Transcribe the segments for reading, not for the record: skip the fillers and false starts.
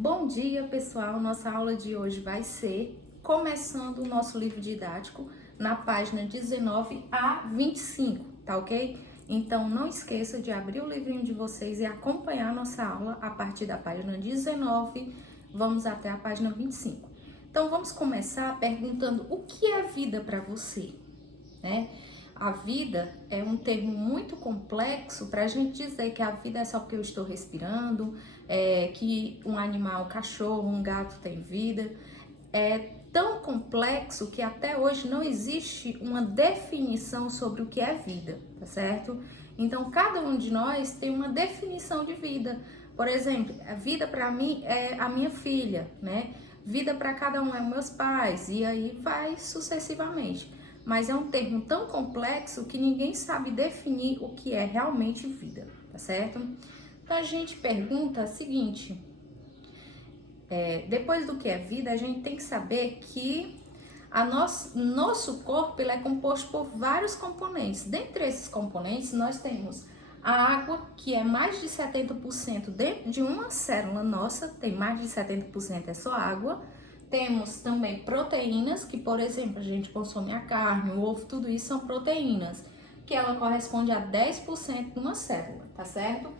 Bom dia, pessoal! Nossa aula de hoje vai ser começando o nosso livro didático na página 19 a 25, tá ok? Então, não esqueça de abrir o livrinho de vocês e acompanhar a nossa aula a partir da página 19, vamos até a página 25. Então, vamos começar perguntando o que é vida para você, né? A vida é um termo muito complexo para a gente dizer que a vida é só porque eu estou respirando, que um animal, um cachorro, um gato tem vida. É tão complexo que até hoje não existe uma definição sobre o que é vida, tá certo? Então, cada um de nós tem uma definição de vida. Por exemplo, a vida para mim é a minha filha, né? Vida para cada um é os meus pais, e aí vai sucessivamente. Mas é um termo tão complexo que ninguém sabe definir o que é realmente vida, tá certo? Então a gente pergunta o seguinte, depois do que é vida, a gente tem que saber que nosso corpo ele é composto por vários componentes. Dentre esses componentes, nós temos a água, que é mais de 70% dentro de uma célula nossa, tem mais de 70% é só água. Temos também proteínas, que, por exemplo, a gente consome a carne, o ovo, tudo isso são proteínas, que ela corresponde a 10% de uma célula, tá certo?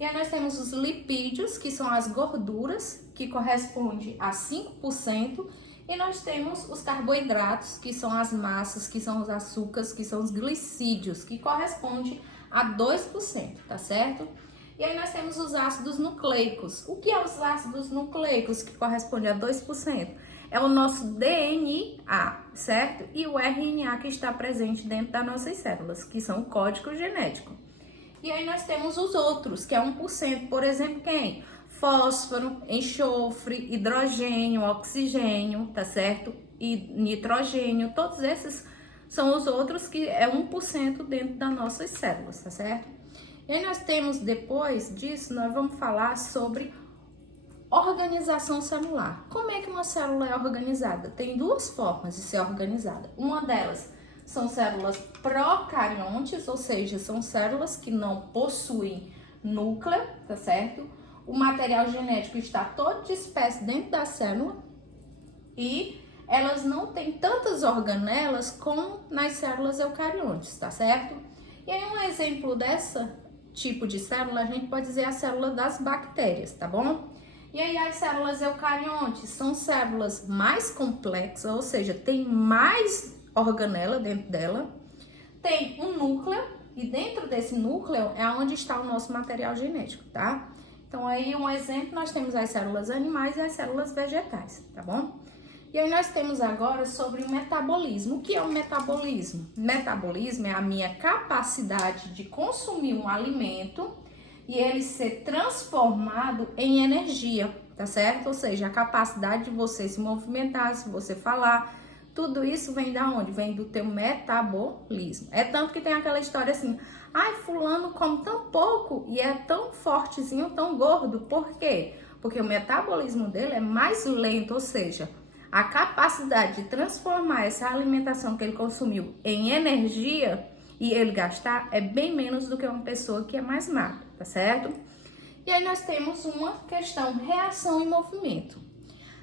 E aí nós temos os lipídios, que são as gorduras, que corresponde a 5%, e nós temos os carboidratos, que são as massas, que são os açúcares, que são os glicídios, que corresponde a 2%, tá certo? E aí nós temos os ácidos nucleicos. O que é os ácidos nucleicos, que corresponde a 2%? É o nosso DNA, certo? E o RNA que está presente dentro das nossas células, que são o código genético. E aí nós temos os outros, que é 1%. Por exemplo, quem? Fósforo, enxofre, hidrogênio, oxigênio, tá certo? E nitrogênio, todos esses são os outros que é 1% dentro das nossas células, tá certo? E aí nós temos, depois disso, nós vamos falar sobre organização celular. Como é que uma célula é organizada? Tem duas formas de ser organizada. Uma delas são células procariontes, ou seja, são células que não possuem núcleo, tá certo? O material genético está todo disperso dentro da célula e elas não têm tantas organelas como nas células eucariontes, tá certo? E aí um exemplo dessa tipo de célula, a gente pode dizer a célula das bactérias, tá bom? E aí as células eucariontes são células mais complexas, ou seja, tem mais organela dentro dela, tem um núcleo, e dentro desse núcleo é onde está o nosso material genético, tá? Então aí um exemplo, nós temos as células animais e as células vegetais, tá bom? E aí nós temos agora sobre o metabolismo. O que é o metabolismo? Metabolismo é a minha capacidade de consumir um alimento e ele ser transformado em energia, tá certo? Ou seja, a capacidade de você se movimentar, se você falar, tudo isso vem da onde? Vem do teu metabolismo. É tanto que tem aquela história assim, ai, fulano come tão pouco e é tão fortezinho, tão gordo. Por quê? Porque o metabolismo dele é mais lento, ou seja, a capacidade de transformar essa alimentação que ele consumiu em energia e ele gastar é bem menos do que uma pessoa que é mais magra, tá certo? E aí nós temos uma questão, reação e movimento.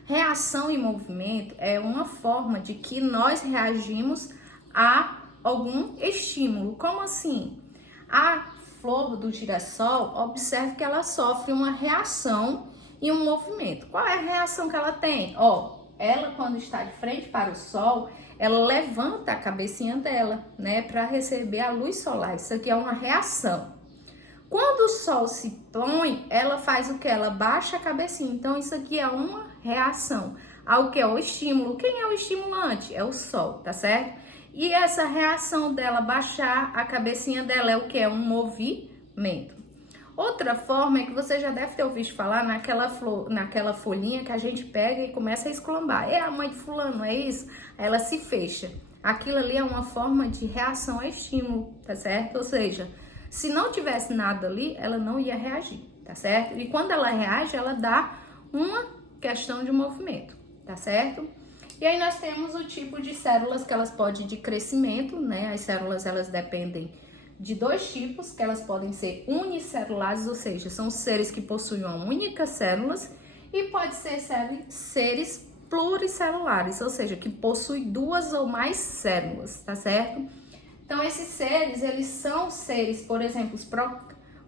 Reação e movimento é uma forma de que nós reagimos a algum estímulo. Como assim? A flor do girassol, observe que ela sofre uma reação e um movimento. Qual é a reação que ela tem? Ela, quando está de frente para o sol, ela levanta a cabecinha dela, né, para receber a luz solar. Isso aqui é uma reação. Quando o sol se põe, ela faz o que? Ela baixa a cabecinha. Então, isso aqui é uma reação ao que é o estímulo. Quem é o estimulante? É o sol, tá certo? E essa reação dela baixar a cabecinha dela é o que? É um movimento. Outra forma é que você já deve ter ouvido falar naquela folhinha que a gente pega e começa a esculhambar. É a mãe de fulano, é isso? Aí ela se fecha. Aquilo ali é uma forma de reação a estímulo, tá certo? Ou seja, se não tivesse nada ali, ela não ia reagir, tá certo? E quando ela reage, ela dá uma questão de movimento, tá certo? E aí nós temos o tipo de células que elas podem de crescimento, né? As células, elas dependem de dois tipos, que elas podem ser unicelulares, ou seja, são seres que possuem uma única célula, e pode ser seres pluricelulares, ou seja, que possuem 2 ou mais células, tá certo? Então, esses seres, eles são seres, por exemplo, os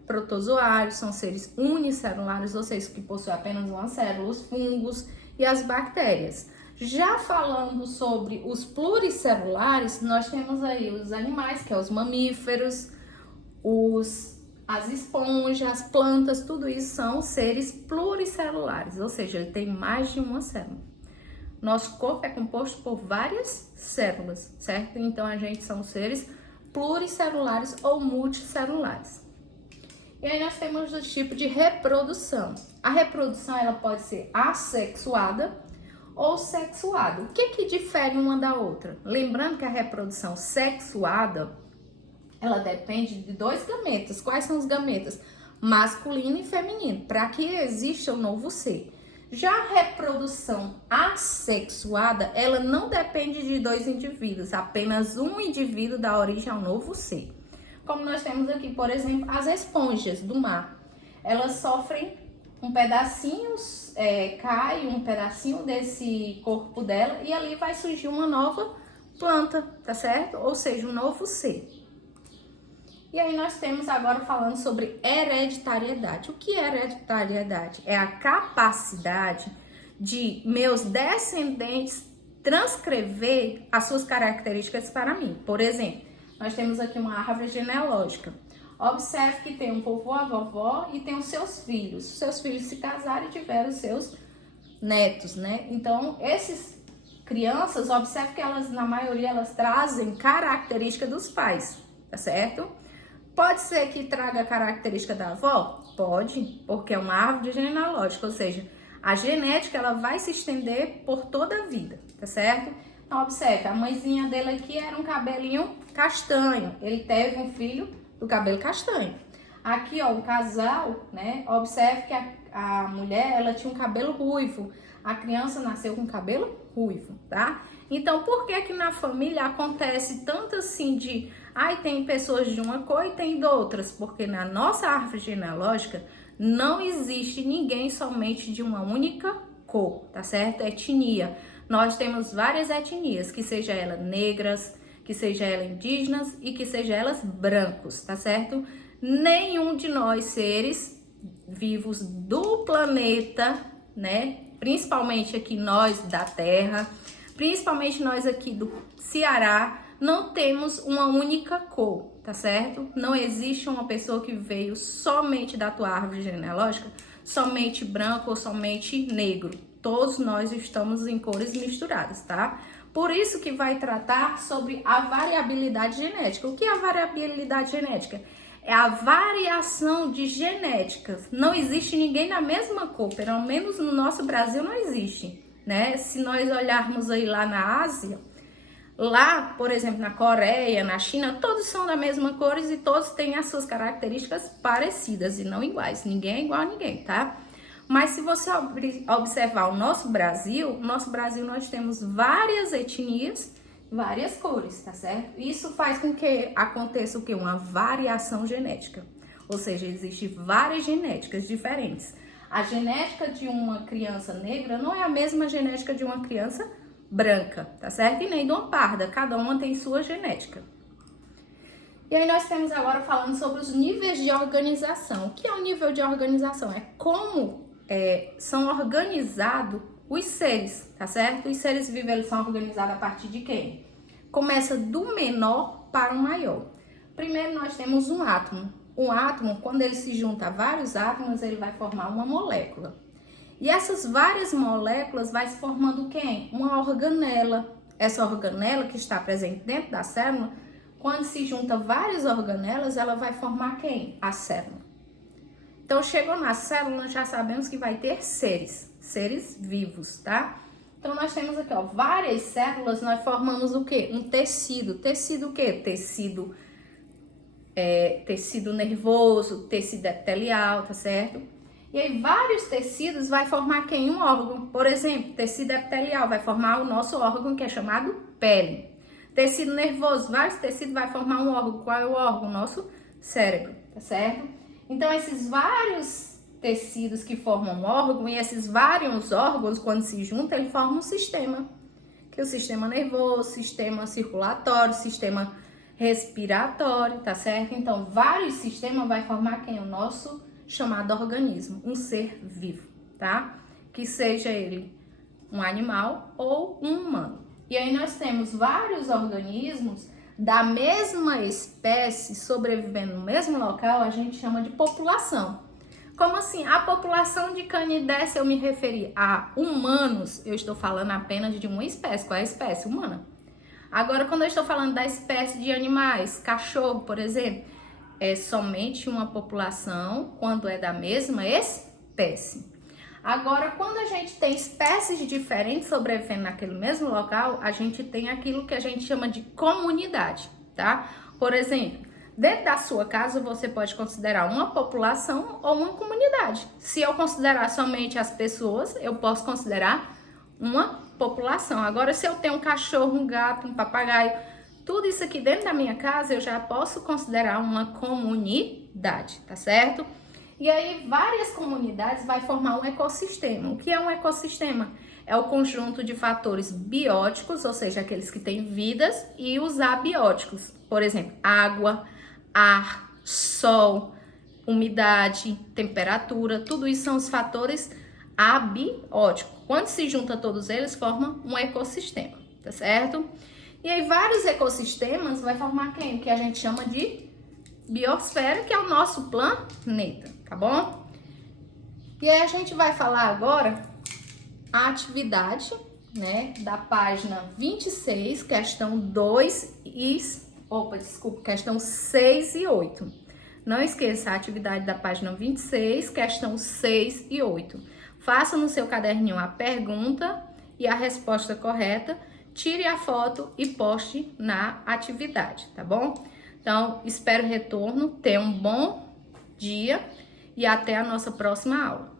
protozoários são seres unicelulares, ou seja, que possuem apenas uma célula, os fungos e as bactérias. Já falando sobre os pluricelulares, nós temos aí os animais, que é os mamíferos, as esponjas, as plantas, tudo isso são seres pluricelulares, ou seja, ele tem mais de uma célula. Nosso corpo é composto por várias células, certo? Então, a gente são seres pluricelulares ou multicelulares. E aí nós temos o tipo de reprodução. A reprodução, ela pode ser assexuada ou sexuada. O que difere uma da outra? Lembrando que a reprodução sexuada, ela depende de 2 gametas. Quais são os gametas? Masculino e feminino, para que exista um novo ser. Já a reprodução assexuada, ela não depende de 2 indivíduos, apenas um indivíduo dá origem ao novo ser. Como nós temos aqui, por exemplo, as esponjas do mar. Elas sofrem um pedacinho, cai um pedacinho desse corpo dela e ali vai surgir uma nova planta, tá certo? Ou seja, um novo ser. E aí nós temos agora falando sobre hereditariedade. O que é hereditariedade? É a capacidade de meus descendentes transcrever as suas características para mim. Por exemplo, nós temos aqui uma árvore genealógica. Observe que tem um vovô, a vovó e tem os seus filhos. Os seus filhos se casaram e tiveram os seus netos, né? Então, essas crianças, observe que elas, na maioria, elas trazem característica dos pais, tá certo? Pode ser que traga a característica da avó? Pode, porque é uma árvore genealógica, ou seja, a genética ela vai se estender por toda a vida, tá certo? Então, observe, a mãezinha dele aqui era um cabelinho castanho, ele teve um filho do cabelo castanho. Aqui, ó, o casal, né? Observe que a mulher, ela tinha um cabelo ruivo, a criança nasceu com cabelo ruivo, tá? Então, por que que na família acontece tanto assim de... tem pessoas de uma cor e tem de outras? Porque na nossa árvore genealógica não existe ninguém somente de uma única cor, tá certo? Etnia. Nós temos várias etnias, que seja elas negras, que seja elas indígenas e que seja elas brancos, tá certo? Nenhum de nós seres vivos do planeta, né? Principalmente aqui nós da Terra, principalmente nós aqui do Ceará, não temos uma única cor, tá certo? Não existe uma pessoa que veio somente da tua árvore genealógica, somente branco ou somente negro. Todos nós estamos em cores misturadas, tá? Por isso que vai tratar sobre a variabilidade genética. O que é a variabilidade genética? É a variação de genéticas. Não existe ninguém na mesma cor, pelo menos no nosso Brasil não existe, né? Se nós olharmos aí lá na Ásia, lá, por exemplo, na Coreia, na China, todos são da mesma cor e todos têm as suas características parecidas e não iguais. Ninguém é igual a ninguém, tá? Mas se você observar o nosso Brasil nós temos várias etnias, várias cores, tá certo? Isso faz com que aconteça o quê? Uma variação genética. Ou seja, existem várias genéticas diferentes. A genética de uma criança negra não é a mesma genética de uma criança branca, tá certo? E nem de uma parda, cada uma tem sua genética. E aí nós temos agora falando sobre os níveis de organização. O que é o nível de organização? É como são organizados os seres, tá certo? Os seres vivos, eles são organizados a partir de quem? Começa do menor para o maior. Primeiro nós temos um átomo. Um átomo, quando ele se junta a vários átomos, ele vai formar uma molécula. E essas várias moléculas vai se formando quem? Uma organela. Essa organela que está presente dentro da célula, quando se junta várias organelas, ela vai formar quem? A célula. Então, chegou na célula, nós já sabemos que vai ter seres vivos, tá? Então, nós temos aqui, ó, várias células, nós formamos o quê? Um tecido. Tecido o quê? Tecido nervoso, tecido epitelial, tá certo? E aí, vários tecidos vai formar quem? Um órgão. Por exemplo, tecido epitelial vai formar o nosso órgão, que é chamado pele. Tecido nervoso, vários tecidos vai formar um órgão. Qual é o órgão? O nosso cérebro, tá certo? Então, esses vários tecidos que formam um órgão, e esses vários órgãos, quando se juntam, ele forma um sistema, que é o sistema nervoso, sistema circulatório, sistema respiratório, tá certo? Então, vários sistemas vai formar quem? O nosso chamado organismo, um ser vivo, tá? Que seja ele um animal ou um humano. E aí nós temos vários organismos da mesma espécie sobrevivendo no mesmo local, a gente chama de população. Como assim? A população de canidae, eu me referi a humanos, eu estou falando apenas de uma espécie. Qual é a espécie? Humana. Agora, quando eu estou falando da espécie de animais, cachorro, por exemplo, é somente uma população quando é da mesma espécie. Agora, quando a gente tem espécies diferentes sobrevivendo naquele mesmo local, a gente tem aquilo que a gente chama de comunidade, tá? Por exemplo, dentro da sua casa, você pode considerar uma população ou uma comunidade. Se eu considerar somente as pessoas, eu posso considerar uma população. Agora, se eu tenho um cachorro, um gato, um papagaio, tudo isso aqui dentro da minha casa, eu já posso considerar uma comunidade, tá certo? E aí, várias comunidades vai formar um ecossistema. O que é um ecossistema? É o conjunto de fatores bióticos, ou seja, aqueles que têm vidas, e os abióticos. Por exemplo, água, ar, sol, umidade, temperatura, tudo isso são os fatores abióticos. Quando se junta todos eles, forma um ecossistema, tá certo? E aí, vários ecossistemas vai formar quem? O que a gente chama de biosfera, que é o nosso planeta, tá bom? E aí, a gente vai falar agora a atividade, né, da página 26, questão 2 e... questão 6 e 8. Não esqueça a atividade da página 26, questão 6 e 8. Faça no seu caderninho a pergunta e a resposta correta, tire a foto e poste na atividade, tá bom? Então, espero o retorno, tenha um bom dia e até a nossa próxima aula.